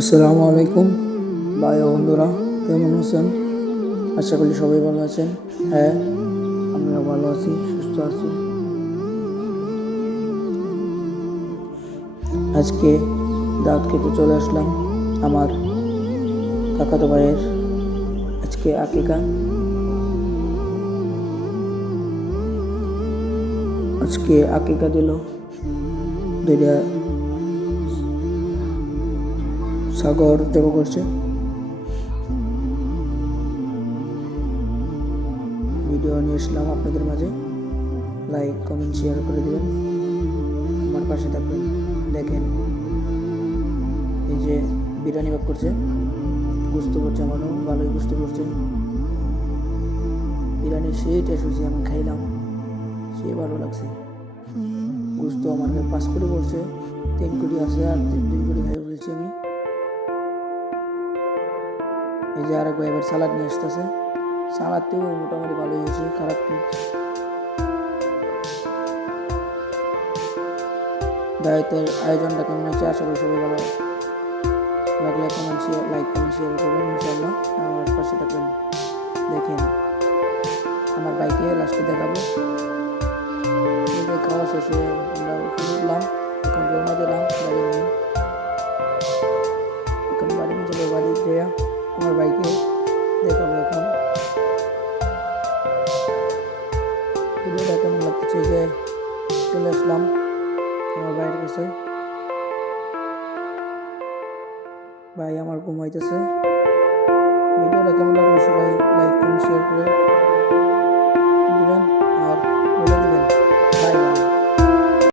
আসসালামু আলাইকুম ভাই ও বন্ধুরা, কেমন আছেন? আশা করি সবাই ভালো আছেন। হ্যাঁ, আমিও ভালো আছি, সুস্থ আছি। আজকে দাওয়াত খেতে চলে আসলাম আমার কাকাতো ভাইয়ের। আজকে আকিকা দিল। দুইটা সাগর জব করছে। ভিডিও নিয়ে আসলাম আপনাদের মাঝে। লাইক কমেন্ট শেয়ার করে দেবেন, আমার পাশে থাকবেন। দেখেন, এই যে বিরিয়ানি ভাগ করছে, গুস্ত করছে, আমারও ভালোই গুস্ত করছে। বিরিয়ানি সেই টেস্ট হয়েছে, আমি খাইলাম, সে ভালো লাগছে। গুস্ত আমার 5 কোটি পড়ছে, 3 কোটি আছে, আর 2 কোটি খাই বলছি আমি। এই যে আরেক ভাই এবার সালাদ নিয়ে আসতেছে। সালাদটিও মোটামুটি ভালোই হয়েছে, খারাপ কি। ডায়েটের আয়োজনটা কেমন হয়েছে আশা করি সবাই ভালো লাগলে লাইক কমেন্ট শেয়ার করবেন ইনশাআল্লাহ, আমার পাশে থাকবেন। দেখেন, আমার বাইকে লাস্টে দেখাবো। খাওয়া শেষে আমরা উঠলাম, এখন রওনা দিলাম গাড়ি নিয়ে। এখন বাড়ি নিয়ে চলে, বাড়ি গিয়ে আমার বাইকে দেখাবো। এখন ভিডিওটা কেমন লাগতেছে, যে চলে আসলাম আমার ভাইয়ের কাছে। ভাই আমার ঘুমাইতেছে। ভিডিওটা কেমন লাগলো সবাই লাইক কমেন্ট শেয়ার করে